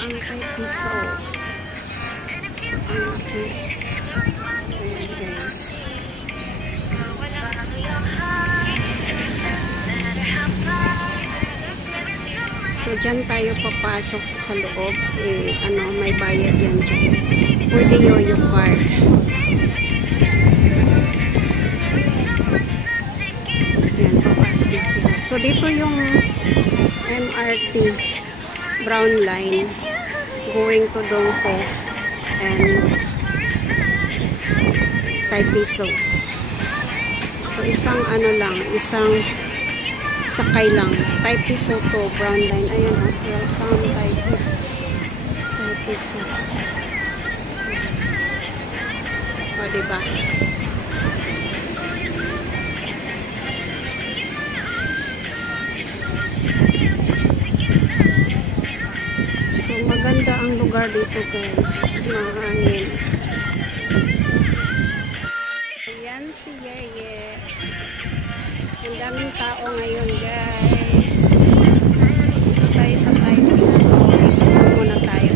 ang piso. So, ang laki. Ayan guys. So, dyan tayo papasok sa loob. May bayad yan dyan. Pwede yoyo card. Yan, papasok na sila. So, dito yung MRT brown line going to Dongpo and Taipiso. So, isang isang sakay lang. Taipiso to brown line. Ayan, welcome Taipiso. O, diba? So, maganda ang lugar dito guys. Mahangin. Ayan si Yeye. Ang daming tao ngayon guys. Dito tayo sa Taipiso. Ikot muna tayo.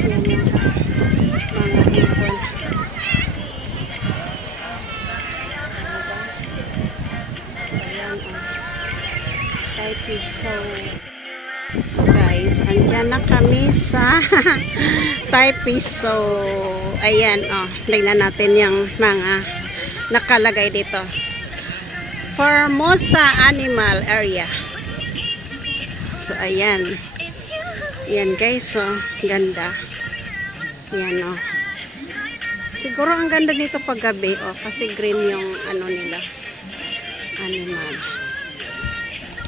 Ayan yung mga ipon. So, ayan Taipiso. So guys, andyan na kami sa Taipiso. Ayan, tingnan natin yung mga nakalagay dito. Formosa Animal Area. So, ayan. Ayan guys, ganda. Ayan, siguro ang ganda nito pag gabi, kasi green yung nila. Animal.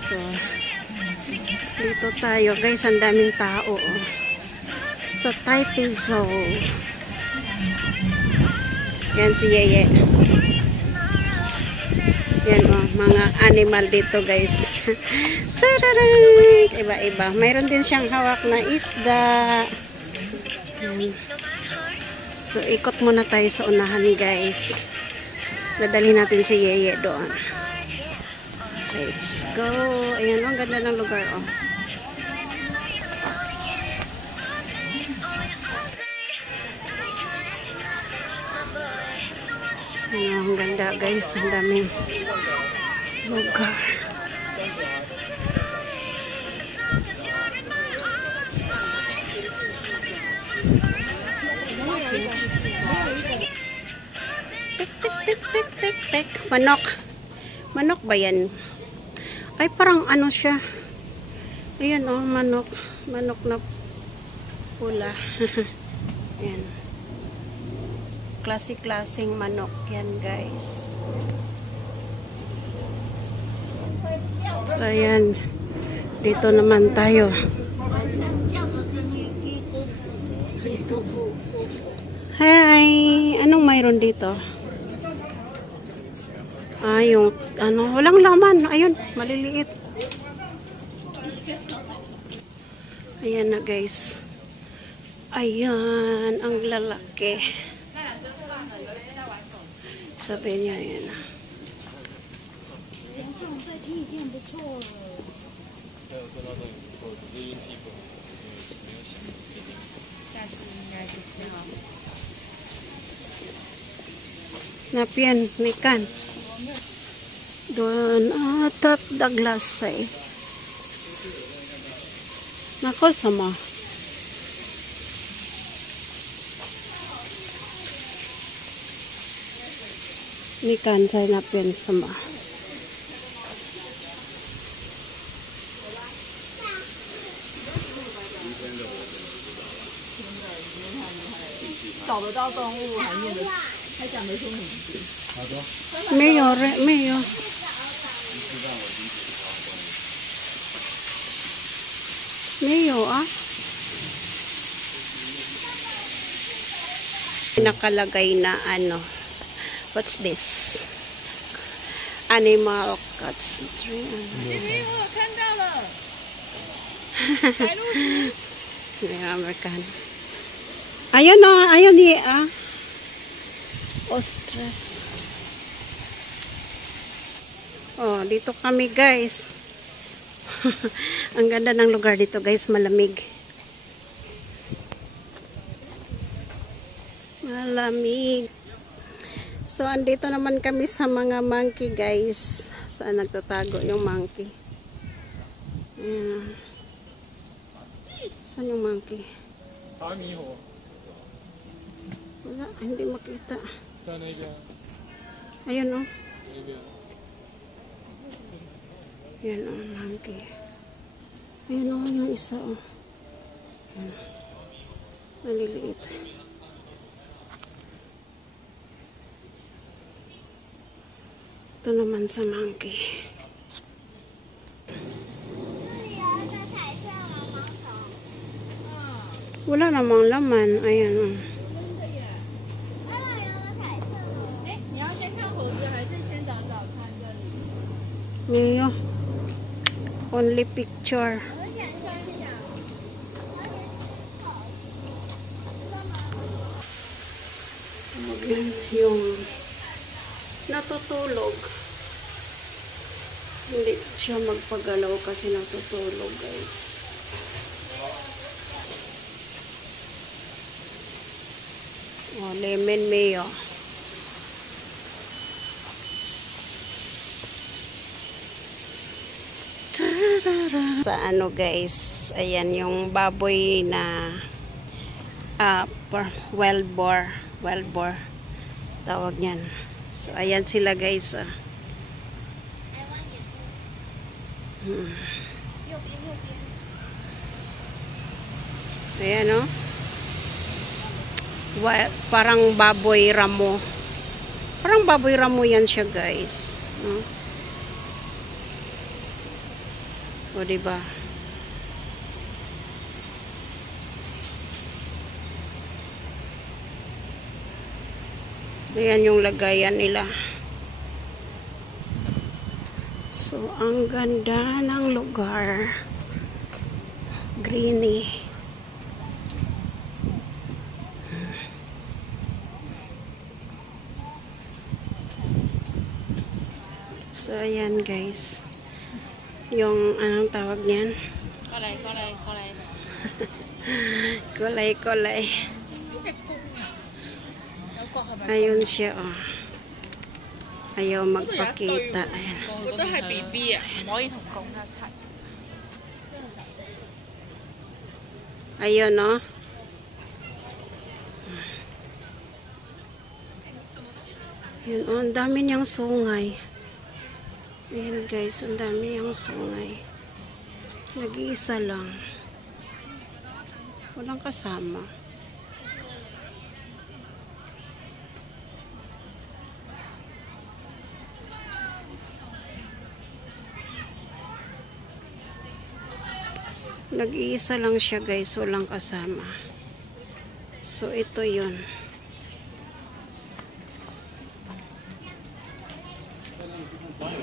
So, dito tayo guys, ang daming tao sa Taipiso. Yan si Yeye. Yan mga animal dito guys. Iba-iba. Mayroon din siyang hawak na isda. Yan. So ikot muna tayo sa unahan guys. Dadalhin natin si Yeye doon. Let's go. Ayan, ang ganda ng lugar Ayan, ang ganda guys. Ang daming lugar. Tik. Manok. Manok ba yan? Ay, parang siya. Ayan manok. Manok na pula. Ayan. Klaseng manok yan guys. So ayan, dito naman tayo. Hi, anong mayroon dito? Yung walang laman. Ayun, maliliit. Ayan na guys. Ayan, ang lalaki. Sabi niya, ayan na. Napian, ikan. Doon, atap daglasay. Nako, sama. Ikan saya napian sama. Mayo nakalagay na what's this? Animal cuts. American. Ayun ni ostrich. Dito kami guys. Ang ganda ng lugar dito guys, malamig. Malamig. So, andito naman kami sa mga monkey guys. Saan nagtatago yung monkey? Ayan. Saan yung monkey? Wala, hindi makita. Ayun o. Ayan o, monkey. Ayun o, yung isa o. Maliliit. Ito naman sa monkey. Wala namang laman. Ayan o. Ngayon. Only picture. Ayan yung natutulog. Hindi siya magpagalaw kasi natutulog guys. Oh, lemon mayo. Sa ano guys, ayan yung baboy na wild boar tawag niyan. So ayan sila guys. Ayan o. Parang baboy ramo. Parang baboy ramo yan siya guys. O diba? Ayan yung lagayan nila. So, ang ganda ng lugar. Greeny. So, ayan guys. Yung, anong tawag niyan? Kulay. Ayun siya, oh. Ayaw magpakita. Ayan. Ayun, no? Ayun, oh, ang dami niyang sungay. Ayan guys, ang dami niyang sungay. Nag-iisa lang. Walang kasama. Nag-iisa lang siya guys, walang kasama. So ito yun.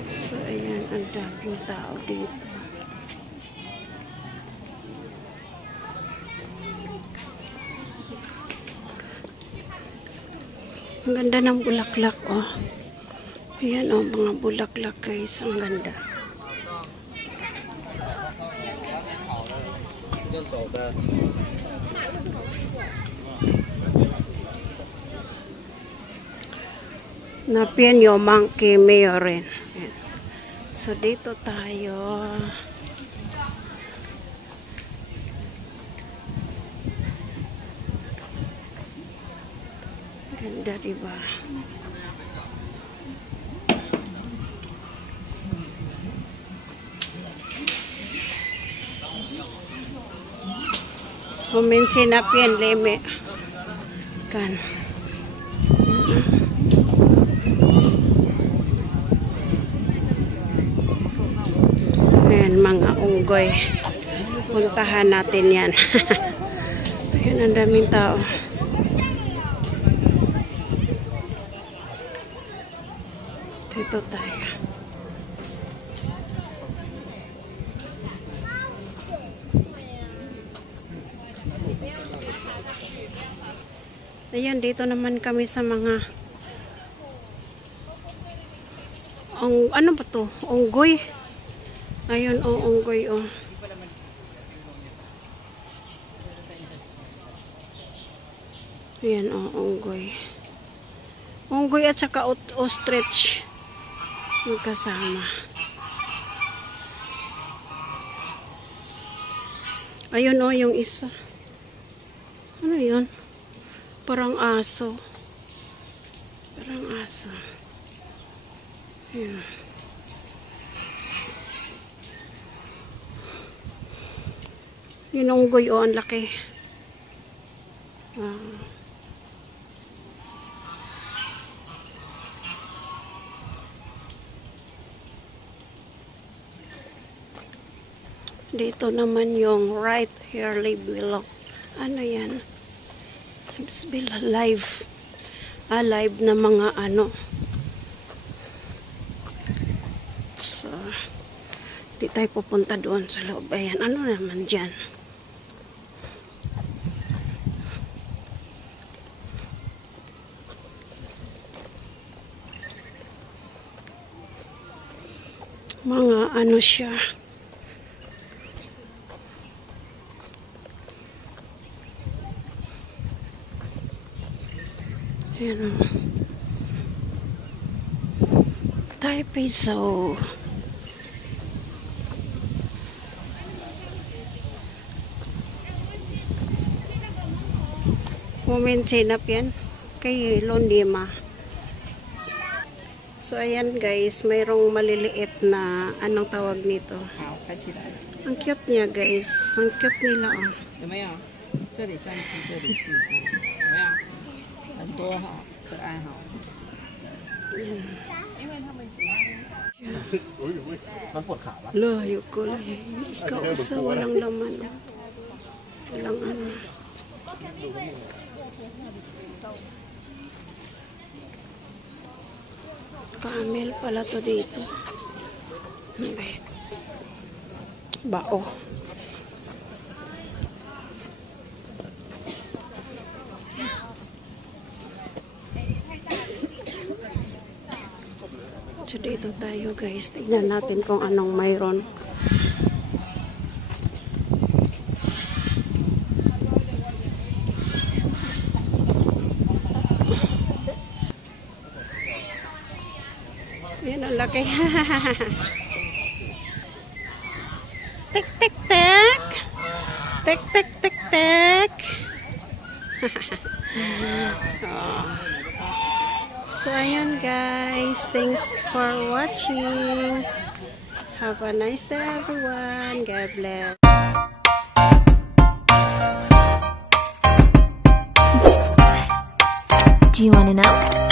So ayan, ang daming tao dito. Ang ganda ng bulaklak, oh. Ayan, oh, mga bulaklak guys, ang ganda. Napian yung monkey mayo rin. So dito tayo. Ganda diba? Kuminsi na pian leme kan. Ayan mga unggoy. Puntahan natin yan. Ayan ang daming tao. Dito tayo. Ayan, dito naman kami sa mga ano ba to? Unggoy. Ayun, oh, unggoy, oh. Ayan, oh, unggoy. Unggoy at saka ostrich. Magkasama. Ayun, oh, yung isa. Ano yun? Parang aso. Parang aso. Ayan. Yung unggoy, oh, ang laki. Dito naman yung right here live below. Ano yan? Live. Live na mga ano. So, di tayo pupunta doon sa loob. Ayan, ano naman dyan? Mga ano siya. Ayan o. Taipei Zoo. Maintain up yan kay Londima. So ayan guys, mayroong maliliit na anong tawag nito. Ang cute niya guys. Ang cute nila oh. Layo ko lang. Ikaw sa walang laman. Walang ano. Camel pala to dito. Okay. Bao. So dito tayo guys. Tignan natin kung anong mayroon. Yan ang laki. Tek, tek, tek. Tek, tek, tek, tek. Oh. So, ayan guys. Thanks for watching. Have a nice day everyone. God bless. Do you want to know?